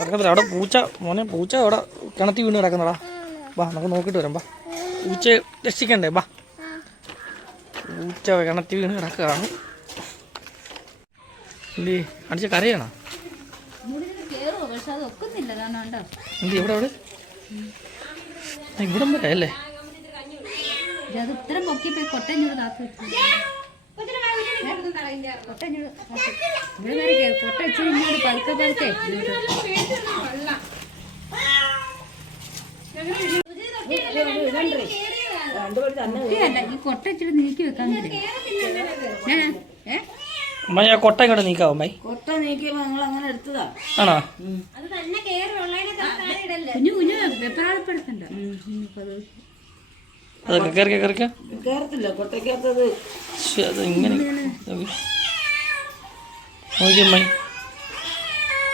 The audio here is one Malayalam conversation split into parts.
കിടക്കത്തില്ല അവിടെ പൂച്ച മോനെ പൂച്ച അവിടെ കിണത്തി വീണ് കിടക്കുന്നടാ വാ നമുക്ക് നോക്കിയിട്ട് വരാം വാ. പൂച്ച രക്ഷിക്കണ്ടേ വാ. പൂച്ച കിണത്തി വീണ് കിടക്കുകയാണ്. അടിച്ച കരയാണോ? എന്ത് ഇവിടെ അല്ലേ? ഇത്ര പൊക്കിപ്പോയി പോയി കൊട്ടഞ്ഞൂർ കൊട്ടഞ്ഞൂട് ഇങ്ങോട്ട് പതുക്കെ പതുക്കെ കുട്ടിയല്ല ഈ കൊട്ട നീക്കി വെക്കാൻ ആ കൊട്ട ഇങ്ങോട്ട് നീക്കാവും അമ്മായി കൊട്ട നീക്കിയപ്പോ നിങ്ങൾ അങ്ങനെ എടുത്തതാ ആണോ കുഞ്ഞു കുഞ്ഞു വെപ്രാളപ്പെടുത്തണ്ട. അതൊക്കെ കയറിക്ക കയറിക്ക കേറത്തില്ല കൊട്ടയ്ക്കകത്തത്. അത് ഇങ്ങനെ നോക്കി അമ്മായി.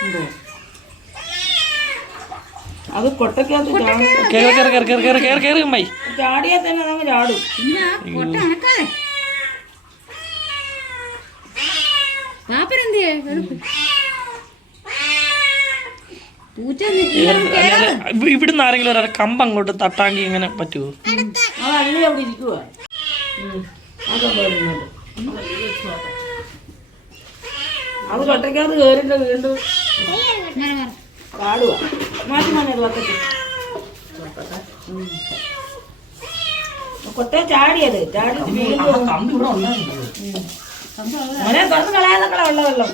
എന്തോ? അത് കൊട്ടയ്ക്കകത്ത് കയറി കയറി കയറി കയറി കയറി കയറി കയറി അമ്മായി. ചാടിയാൽ തന്നെ നമ്മൾ ചാടും. പിന്നെ ആ കൊട്ട അനക്കാതെ പാപ്പനെന്തിയേ പൂച്ച നി- ഇവ- ഇവിടുന്ന് ആരെങ്കിലും ഒരാൾ കമ്പ് അങ്ങോട്ട് തട്ടാങ്കി ഇങ്ങനെ പറ്റുമോ അത് കൊട്ടയ്ക്കകത്ത് കയറിട്ട് വീണ്ടും മാറ്റി കൊട്ടയെ ചാടിയത് ചാടി കമ്പ് ഇവിടെ ഉണ്ടായിരുന്നു തുറന്ന് വെള്ളം വെള്ളം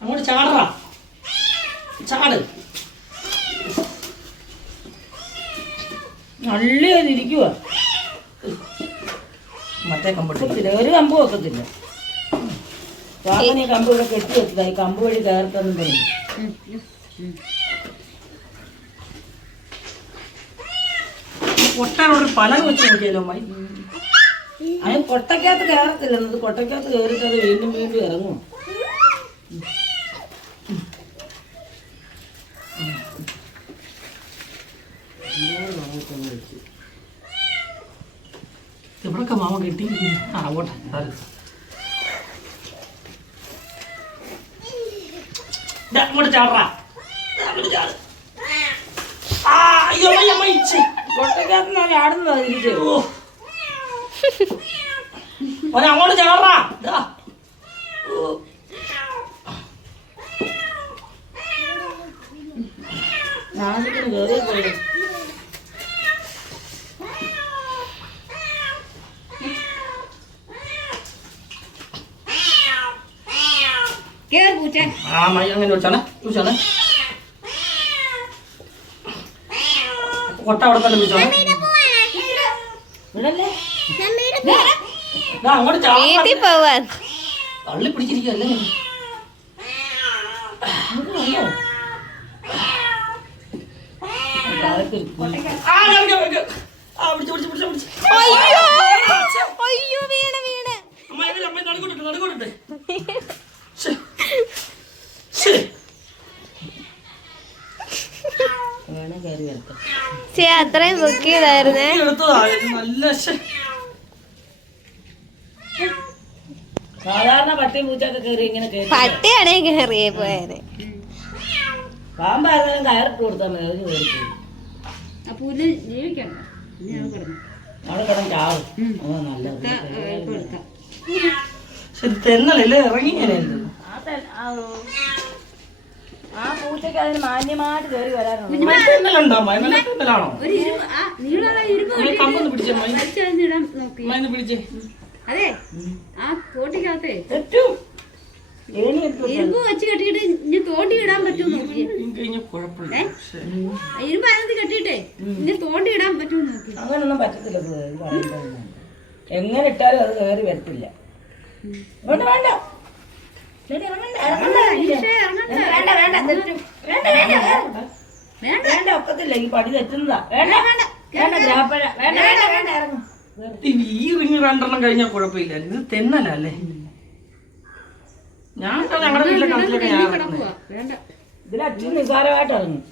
അങ്ങോട്ട് ചാടറാ. ചാട്. നല്ല ഇരിക്കുക മറ്റേ കമ്പിട്ടില്ല ഒരു കമ്പ് വെക്കത്തില്ല ഈ കമ്പ് ഇവിടെ കെട്ടി വെച്ചതായി കമ്പ് വഴി കയറത്തൊന്നും പറയും കൊട്ടനോട് പലക വെച്ച് നോക്കിയാലോ അമ്മായി. അതിന് കൊട്ടക്കകത്ത് കയറത്തില്ല എന്നത് കൊട്ടയ്ക്കകത്ത് കയറിയിട്ട് അത് വീണ്ടും വീണ്ടും ഇറങ്ങും എവിടൊക്കെ മാമ കിട്ടി. ആ ഓട്ടെ അങ്ങോട്ട് ചാടാ അങ്ങോട്ട് ചാട്. ആ അയ്യോ അമ്മായി അമ്മായി ഛെ. കൊട്ടയ്ക്കകത്ത് ഞാൻ ചാടുന്നതാ തിരിച്ച് ഓ. അങ്ങോട്ട് ചാടറാ. ദാ. ഓ. നാശത്തിന് പൂച്ച ആ മൈ അങ്ങനെ വിളിച്ചാണ് വെച്ചാണ് കൊട്ട അവിടെ തന്നെ ദാ അങ്ങോട്ട് ചാടാ പോവാൻ. തള്ളി പിടിച്ചിരിക്കല്ലേ. ആ പിടിച്ച് പിടിച്ച് പിടിച്ച് പിടിച്ച് അയ്യോ അയ്യോ വീണ് വീണ് അമ്മ ഇതിൽ അമ്മ നടുക്കൊണ്ടിട്ട് നടുക്കൊണ്ടിട്ട് ശ്ശെ. ശ്ശെ. വേണം കയറി വരട്ടെ ചേ അത്രയും ബുക്ക് ചെയ്തായിരുന്നേ. നല്ല. സാധാരണ പട്ടി പൂച്ചൊക്കെ കയറി ഇങ്ങനെ കയറി പട്ടിയാണേ കയറിയേ പോയത്. പാമ്പായിരുന്നാലും കയറിട്ട് കൊടുത്താൽ മതി കയറി ജീവിക്കണ്ട? അത് അവിടെ കിടന്ന് ചാവും. നല്ലത് ഇത് തെന്നലല്ലേ ഇറങ്ങി പൂച്ചയ്ക്ക് അതിന് മാന്യമായിട്ട് കയറി വരാറുണ്ട്. ഒരു ഇരുമ്പ് ആ നീളമുള്ള ഇരുമ്പ് അമ്മ കമ്പൊന്ന് പിടിച്ചേ മൈന നോക്കി. പിടിച്ചേ. അതെ ആ തോട്ടിക്കകത്തെ. ഏറ്റവും ഏണി എടുത്തു ഇരുമ്പ് വെച്ച് കെട്ടിയിട്ട് ഇനി തോണ്ടി ഇടാൻ പറ്റുമോ നോക്കിയേ കഴിഞ്ഞ കുഴപ്പമില്ല. ശ്ശെ. ആ ഇരുമ്പ് അതിനകത്ത് കെട്ടിയിട്ടേ ഇനി തോണ്ടി ഇടാൻ പറ്റുമോ നോക്കി. അങ്ങനൊന്നും പറ്റത്തില്ല ഇത് ഇത് പറയുന്നത്. എങ്ങനെ ഇട്ടാലും അത് കയറി വരത്തില്ല. വേണ്ട വേണ്ട. വേണ്ട ഒക്കത്തില്ല ഈ പടി തെറ്റുന്നതാ. വേണ്ട വേണ്ട വേണ്ട ഗ്രാപ്പഴ വേണ്ട. വേണ്ട വേണ്ട ഇറങ്ങും. ഇത് ഈ റിങ് രണ്ടെണ്ണം കഴിഞ്ഞാൽ കുഴപ്പമില്ല. ഇത് തെന്നലല്ലേ ഞാൻ ഞങ്ങളുടെ വീട്ടിലെ കണക്കിലൊക്കെ ഞാൻ ഇതിൽ അച്ഛൻ ഇറങ്ങും.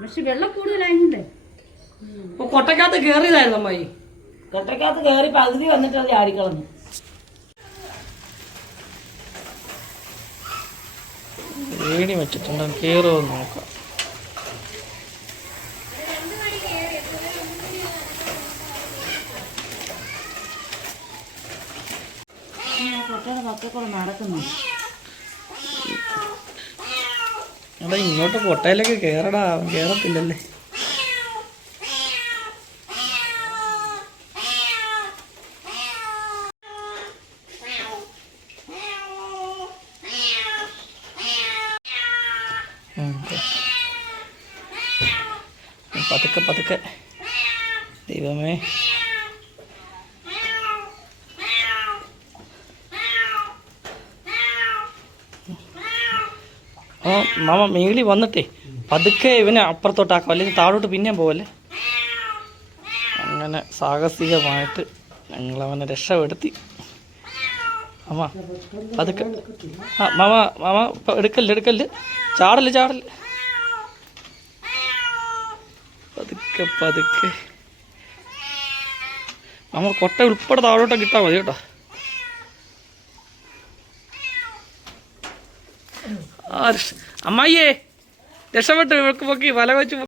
പക്ഷെ വെള്ളം കൊട്ടക്കകത്ത് കേറിയതായിരുന്നു അമ്മായി. കൊട്ടക്കകത്ത് കയറി പകുതി വന്നിട്ട് അത് ചാടിക്കളഞ്ഞു. ഏണി വെച്ചിട്ടുണ്ട്? കയറുമോ എന്ന് നോക്കാം. എടാ ഇങ്ങോട്ട് കൊട്ടയിലേക്ക് കേറടാ അവൻ പതുക്കെ പതുക്കെ. ദൈവമേ. ഓ മാമ മേളി വന്നിട്ടേ. പതുക്കെ ഇവനെ അപ്പുറത്തോട്ടാക്കാം. അല്ലെങ്കിൽ താഴോട്ട് പിന്നെയും പോവല്ലേ? അങ്ങനെ സാഹസികമായിട്ട് ഞങ്ങളവനെ രക്ഷപ്പെടുത്തി. അമ്മ പതുക്കെ. ആ മാമ മാമ എടുക്കല്ല് എടുക്കല്ല്. ചാടൽ ചാടൽ പതുക്കെ പതുക്കെ. മാമ കൊട്ട ഉൾപ്പെടെ താഴോട്ടൊക്കെ ഇട്ടാൽ മതി കേട്ടോ. അമ്മായിയേ രക്ഷപ്പെട്ടു. ഇവൾക്ക് പൊക്കി വല വെച്ച്.